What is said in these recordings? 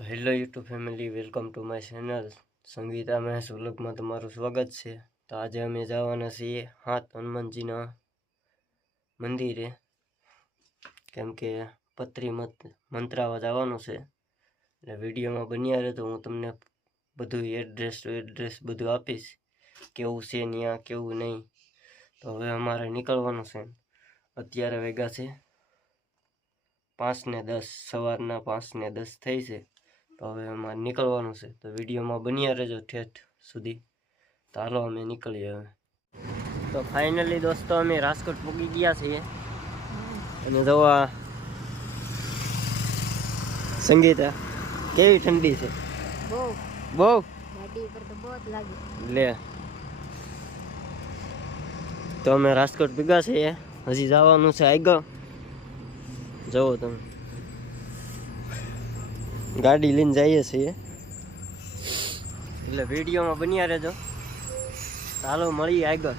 તો hello YouTube family, welcome to my channel Sangeeta Mahesh વ્લોગમાં તમારું સ્વાગત છે। તો આજે અમે જવાના છીએ હાથ હનુમાનજીના મંદિરે, કેમ કે પત્રી મંત્રાવા જવાનું છે। એટલે વિડીયોમાં બન્યા રહે તો હું તમને બધું એડ્રેસ બધું આપીશ, કેવું છે ત્યાં કેવું નહીં। તો હવે અમારે નીકળવાનું છે। અત્યારે વાગ્યા છે 5:10, સવારના 5:10 થઈ છે। તો હવે અમારે નીકળવાનું છે, તો વિડીયોમાં બન્યા રહેજો ઠેઠ સુધી। તો હાલો અમે નીકળીએ હવે। તો ફાઇનલી દોસ્તો અમે રાજકોટ પહોંચી ગયા છીએ, અને જોવા સંગીતા કેવી ઠંડી છે, બહુ લે। તો અમે રાજકોટ ભેગા છીએ, હજી જવાનું છે આગળ। જુઓ તમે, ગાડી લઈને જઈએ છીએ, એટલે વિડીયોમાં બન્યા રહેજો। ચાલો મળીએ આગળ।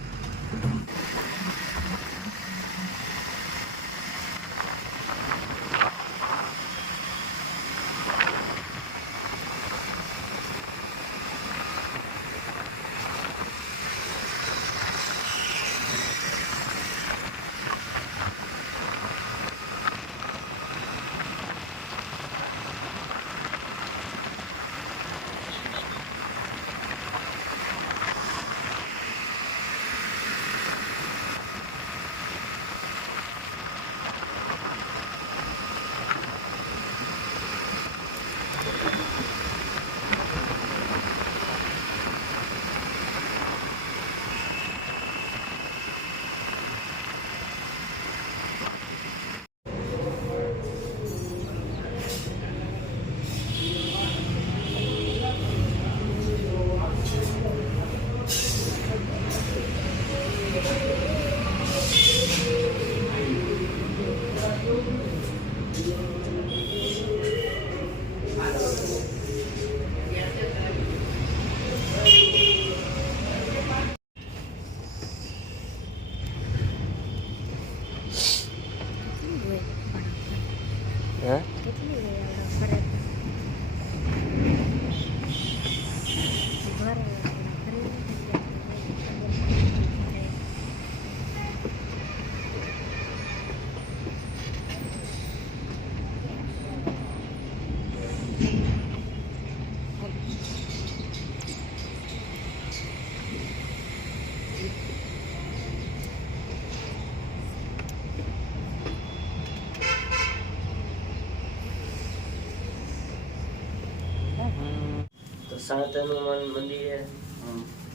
સાત હનુમાન મંદિરે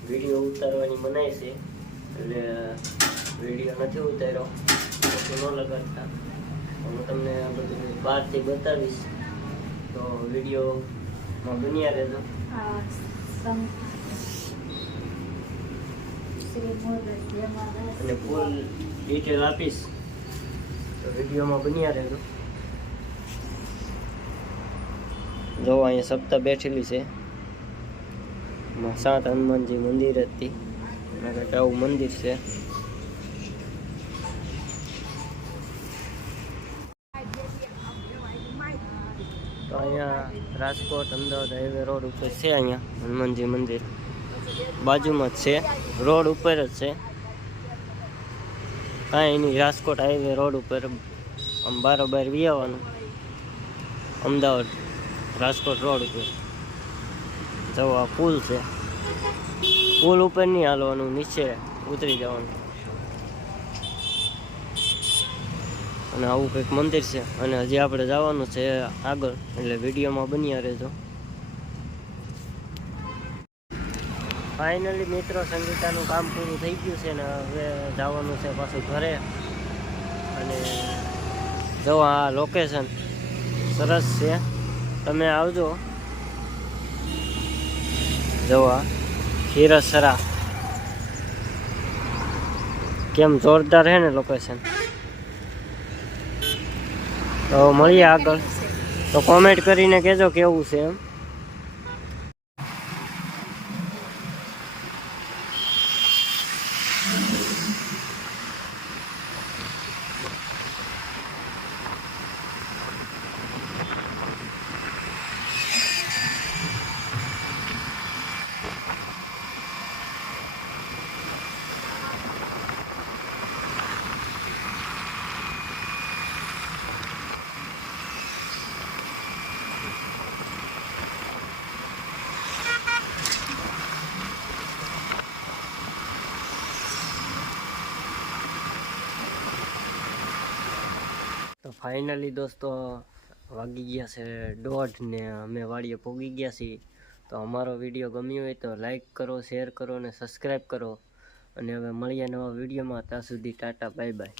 વિડીયો ઉતારવાની મનાય છે, એટલે વિડીયો નથી ઉતાર્યો તો ન લગાડતા। હું તમને બધું બહારથી બતાવીશ, તો વિડીયોમાં બન્યા રહેજો। અને ફૂલ ડિટેલ આપીશ, તો વિડીયોમાં બન્યા રહેજો। જો અહીંયા સપ્તાહ બેઠેલી છે, સાત હનુમાનજી મંદિર હતી, આવું મંદિર છે। તો અહીંયા રાજકોટ અમદાવાદ હાઈવે રોડ ઉપર છે, અહીંયા હનુમાનજી મંદિર બાજુમાં જ છે, રોડ ઉપર જ છે, કાંઈ નહીં। રાજકોટ હાઈવે રોડ ઉપર આમ બારોબાર વી આવવાનું, અમદાવાદ રાજકોટ રોડ ઉપર જો આ પુલ છે, પુલ ઉપર નહીં હાલવાનું, નીચે ઉતરી જવાનું, અને આવું કંઈક મંદિર છે। અને હજી આપણે જવાનું છે આગળ, એટલે વિડીયોમાં બન્યા રહેજો। ફાઇનલી મિત્રો, સંગીતાનું કામ પૂરું થઈ ગયું છે, ને હવે જવાનું છે પાછું ઘરે। અને જો આ લોકેશન સરસ છે, તમે આવજો। જોવા ખીરસરા કેમ જોરદાર છે ને લોકેશન। તો મળીએ આગળ, તો કોમેન્ટ કરીને કહેજો કેવું છે એમ। તો ફાઇનલી દોસ્તો વાગી ગયા છે 1:30 ને અમે વાડીએ પહોંચી ગયા છીએ. તો અમારો વિડીયો ગમ્યો હોય તો લાઈક કરો, શેર કરો અને સબસ્ક્રાઈબ કરો. અને હવે મળીએ નવા વિડીયોમાં. ત્યાં સુધી ટાટા, બાય બાય.